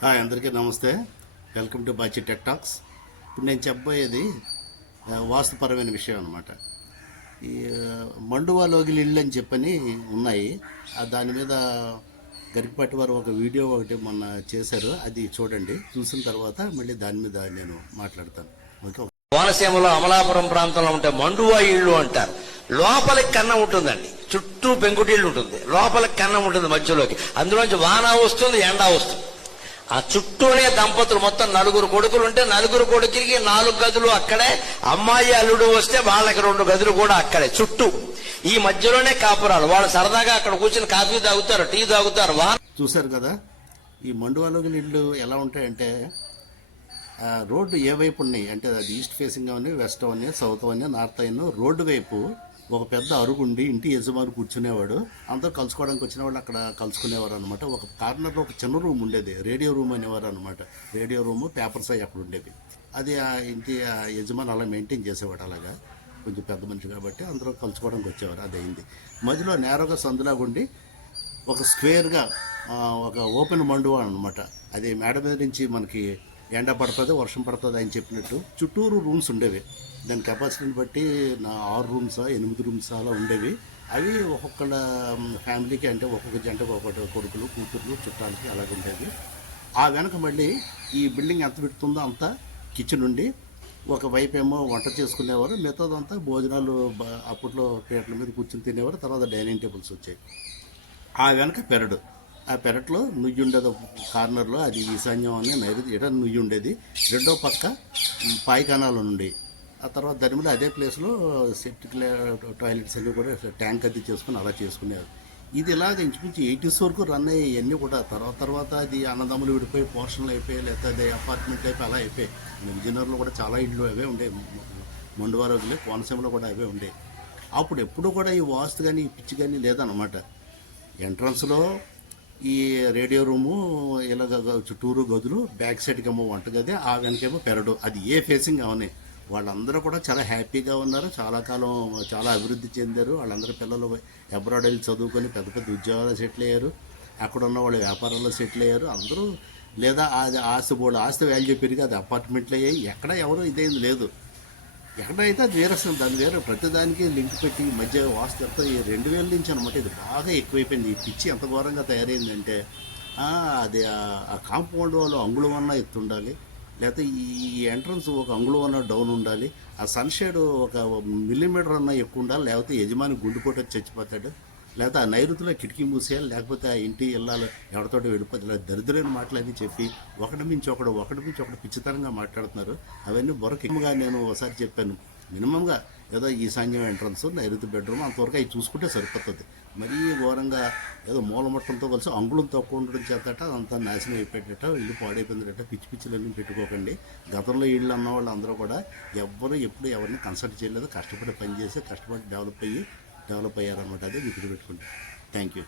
Hi, అందరికీ నమస్తే. Welcome to Bachi tech talks. ఇప్పుడు నేను చెప్పబోయేది వాస్తుపరమైన విషయం అనమాట. ఈ మండువా లోగిలి ఇళ్ళు అని చెప్పని ఉన్నాయి. దాని మీద గరికపాటి వారు ఒక వీడియో ఒకటి మొన్న చేశారు. అది చూడండి. చూసిన తర్వాత మళ్ళీ దాని మీద నేను మాట్లాడతాను. ఓకే. కోనసీమలో అమలాపురం ప్రాంతంలో ఉంటే మండువా ఇళ్ళు అంటారు. లోపలికి కన్నం ఉంటుందండి, చుట్టూ పెంకుటిళ్ళు ఉంటుంది, లోపలికి కన్నం ఉంటుంది మధ్యలోకి. అందులోంచి వాన వస్తుంది, ఎండ వస్తుంది. ఆ చుట్టూనే దంపతులు మొత్తం 4 కొడుకులు ఉంటే 4 కొడుకులకి 4 గదులు అక్కడే. అమ్మాయి అల్లుడు వస్తే వాళ్ళకి 2 గదులు కూడా అక్కడే చుట్టూ. ఈ మధ్యలోనే కాపురాలు. వాళ్ళు సరదాగా అక్కడ కూర్చొని కాఫీ తాగుతారు, టీ తాగుతారు. చూశారు కదా ఈ మండువాలోగిలి ఇళ్ళు ఎలా ఉంటాయంటే, రోడ్డు ఏ వైపు ఉన్నాయి అంటే అది ఈస్ట్ ఫేసింగ్ అవని, వెస్ట్ అవని, సౌత్ అవని, నార్త్ అయిన రోడ్డు వైపు ఒక పెద్ద అరుగుండి ఇంటి యజమాని కూర్చునేవాడు. అందరూ కలుసుకోవడానికి వచ్చిన వాళ్ళు అక్కడ కలుసుకునేవారు అనమాట. ఒక కార్నర్లో ఒక చిన్న రూమ్ ఉండేది, రేడియో రూమ్ అనేవారు అనమాట. రేడియో రూము, పేపర్స్ అవి అక్కడ ఉండేవి. అది ఆ ఇంటి యజమాని అలా మెయింటైన్ చేసేవాడు. అలాగా కొంచెం పెద్ద మనిషి కాబట్టి అందరూ కలుసుకోవడానికి వచ్చేవారు. అది అయింది. మధ్యలో నేరోగా సందులాగుండి ఒక స్క్వేర్గా ఒక ఓపెన్ మండువా అనమాట. అది మేడ మీద నుంచి మనకి ఎండ పడుతుంది, వర్షం పడుతుంది అని చెప్పినట్టు చుట్టూరు రూమ్స్ ఉండేవి. దాని కెపాసిటీని బట్టి 6 రూమ్సా 8 రూమ్స్ అలా ఉండేవి. అవి ఒక్కొక్క ఫ్యామిలీకి అంటే ఒక్కొక్క జంటకు ఒక్కొక్క కొడుకులు, కూతుర్లు, చుట్టాలకి అలాగ ఉండేవి. ఆ వెనక మళ్ళీ ఈ బిల్డింగ్ ఎంత పెడుతుందో అంత కిచెన్ ఉండి ఒకవైపు ఏమో వంట చేసుకునేవారు, మిగతాదంతా భోజనాలు అప్పట్లో పీటల మీద కూర్చొని తినేవారు. తర్వాత డైనింగ్ టేబుల్స్ వచ్చాయి. ఆ వెనక పెరడు. ఆ పెరట్లో నుయ్యి ఉండేది కార్నర్లో, అది ఈశాన్యం అని నైరుతి ఇట నుయ్యి ఉండేది. రెండో పక్క పాయిఖానాలు ఉండేవి. ఆ తర్వాత దాని మీద అదే ప్లేస్లో సెప్టిక్ టాయిలెట్స్ అన్నీ కూడా ట్యాంక్ అది చేసుకుని అలా చేసుకునేవారు. ఇది ఇలాగ ఇంచుమించు 80s వరకు రన్ అయ్యాయి. ఇవన్నీ కూడా తర్వాత అది అన్నదమ్ములు విడిపోయి పోర్షన్లు అయిపోయి, లేకపోతే అదే అపార్ట్మెంట్ అయిపోయి అలా అయిపోయాయి. విజయనగరంలో కూడా చాలా ఇళ్ళు అవే ఉండేవి. మండువారోగిలి, కోనసీమలో కూడా అవే ఉండేవి. అప్పుడు ఎప్పుడు కూడా ఈ వాస్తు కానీ ఈ పిచ్చి కానీ లేదన్నమాట. ఎంట్రన్స్లో ఈ రేడియో రూము, ఇలాగ చుట్టూరు గదులు, బ్యాక్ సైడ్కి ఏమో వంటగది, ఆ వెనకేమో పెరడు. అది ఏ ఫేసింగ్ అవన్నీ. వాళ్ళందరూ కూడా చాలా హ్యాపీగా ఉన్నారు. చాలా కాలం చాలా అభివృద్ధి చెందారు. వాళ్ళందరూ పిల్లలు అబ్రాడ్ వెళ్ళి చదువుకొని పెద్ద పెద్ద ఉద్యోగాలు సెటిల్ అయ్యారు. అక్కడ ఉన్న వాళ్ళు వ్యాపారాల్లో సెటిల్ అయ్యారు. అందరూ లేదా అది ఆస్తి వాల్యూ పెరిగి అది అపార్ట్మెంట్లు అయ్యాయి. ఎక్కడ ఎవరు ఇదేం లేదు. ఎక్కడైతే అది వేరే దాని వేరే ప్రతిదానికి లింక్ పెట్టి ఈ మధ్య వాస్తు ఎంత ఈ 2000 నుంచి అనమాట ఇది బాగా ఎక్కువైపోయింది. ఈ పిచ్చి ఎంత ఘోరంగా తయారైందంటే అది ఆ కాంపౌండ్ వాళ్ళు అంగుళం అన్నా ఎత్తు ఉండాలి, లేకపోతే ఈ ఎంట్రన్స్ ఒక అంగుళం అన్నా డౌన్ ఉండాలి, ఆ సన్షేడ్ ఒక మిల్లీమీటర్ అన్నా ఎక్కువ ఉండాలి, లేకపోతే యజమాని గుండెపోటు చచ్చిపోతాడు, లేకపోతే ఆ నైరుతిలో కిటికీ మూసేయాలి, లేకపోతే ఆ ఇంటి ఇళ్ళాలి ఎవరితోటి వెళ్ళిపోతే, ఇలా దరిద్రమైన మాటలన్నీ చెప్పి ఒకటి మించి ఒకటి పిచ్చితనంగా మాట్లాడుతున్నారు. అవన్నీ బొరకిమ్గా నేను ఒకసారి చెప్పాను. మినిమంగా ఏదో ఈశాన్యం ఎంట్రన్స్, నైరుతి బెడ్రూమ్ అంతవరకు అవి చూసుకుంటే సరిపోతుంది. మరీ ఘోరంగా ఏదో మూలమట్టంతో కలిసి అంగుళం తక్కువ ఉండడం చేతట అంతా నాశనం అయిపోయేట, ఇల్లు పాడైపోయిందట. పిచ్చిలన్నీ పెట్టుకోకండి. గతంలో ఇళ్ళు అన్న వాళ్ళు అందరూ కూడా ఎవ్వరు ఎప్పుడు ఎవరిని కన్సల్ట్ చేయలేదు. కష్టపడి పనిచేసి కష్టపడి డెవలప్ అయ్యారనమాట. అదే గుర్తుపెట్టుకోండి. Thank you.